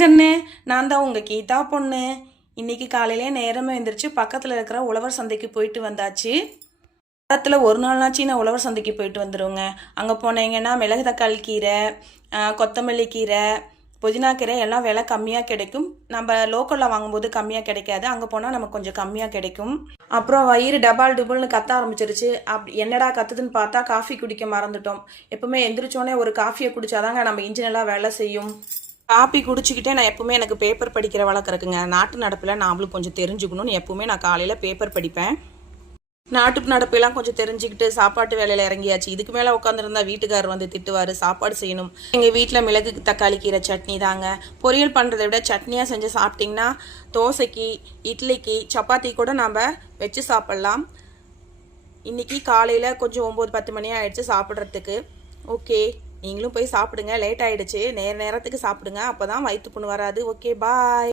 கண்ணு, நான் தான் உங்கள் கீதா பொண்ணு. இன்னைக்கு காலையிலே நேரமாக எழுந்திரிச்சு பக்கத்தில் இருக்கிற உழவர் சந்தைக்கு போயிட்டு வந்தாச்சு. வாரத்தில் ஒரு நாள்னாச்சு நான் உழவர் சந்தைக்கு போயிட்டு வந்துடுவேங்க. அங்கே போனீங்கன்னா மிளகு தக்காளி கீரை, கொத்தமல்லி கீரை, புதினா கீரை எல்லாம் விலை கம்மியாக கிடைக்கும். நம்ம லோக்கலில் வாங்கும்போது கம்மியாக கிடைக்காது. அங்கே போனால் நமக்கு கொஞ்சம் கம்மியாக கிடைக்கும். அப்புறம் வயிறு டபால் டுபுல்னு கத்த ஆரம்பிச்சிருச்சு. அப்படி என்னடா கத்துதுன்னு பார்த்தா காஃபி குடிக்க மறந்துட்டோம். எப்பவுமே எந்திரிச்சோடனே ஒரு காஃபியை குடித்தாதாங்க நம்ம இன்ஜின் எல்லாம் வேலை செய்யும். காப்பி குடிச்சிக்கிட்டே நான் எப்பவுமே எனக்கு பேப்பர் படிக்கிற வழக்கம் இருக்குங்க. நாட்டு நடப்பில் நாமளும் கொஞ்சம் தெரிஞ்சுக்கணும்னு எப்பவுமே நான் காலையில் பேப்பர் படிப்பேன். நாட்டு நடப்பெல்லாம் கொஞ்சம் தெரிஞ்சுக்கிட்டு சாப்பாட்டு வேலையில் இறங்கியாச்சு. இதுக்கு மேலே உட்காந்துருந்தா வீட்டுக்காரர் வந்து திட்டுவார். சாப்பாடு செய்யணும். எங்கள் வீட்டில் மிளகு தக்காளி கீரை சட்னி தாங்க. பொரியல் பண்ணுறதை விட சட்னியாக செஞ்சு சாப்பிட்டிங்கன்னா தோசைக்கு, இட்லிக்கு, சப்பாத்தி கூட நம்ம வச்சு சாப்பிட்லாம். இன்றைக்கி காலையில் கொஞ்சம் 9-10 மணி ஆகிடுச்சு சாப்பிட்றதுக்கு. ஓகே, நீங்களும் போய் சாப்பிடுங்க. லேட் ஆகிடுச்சு. நேரத்துக்கு சாப்பிடுங்க. அப்போ தான் வயிற்று புண்ணு வராது. ஓகே, பாய்.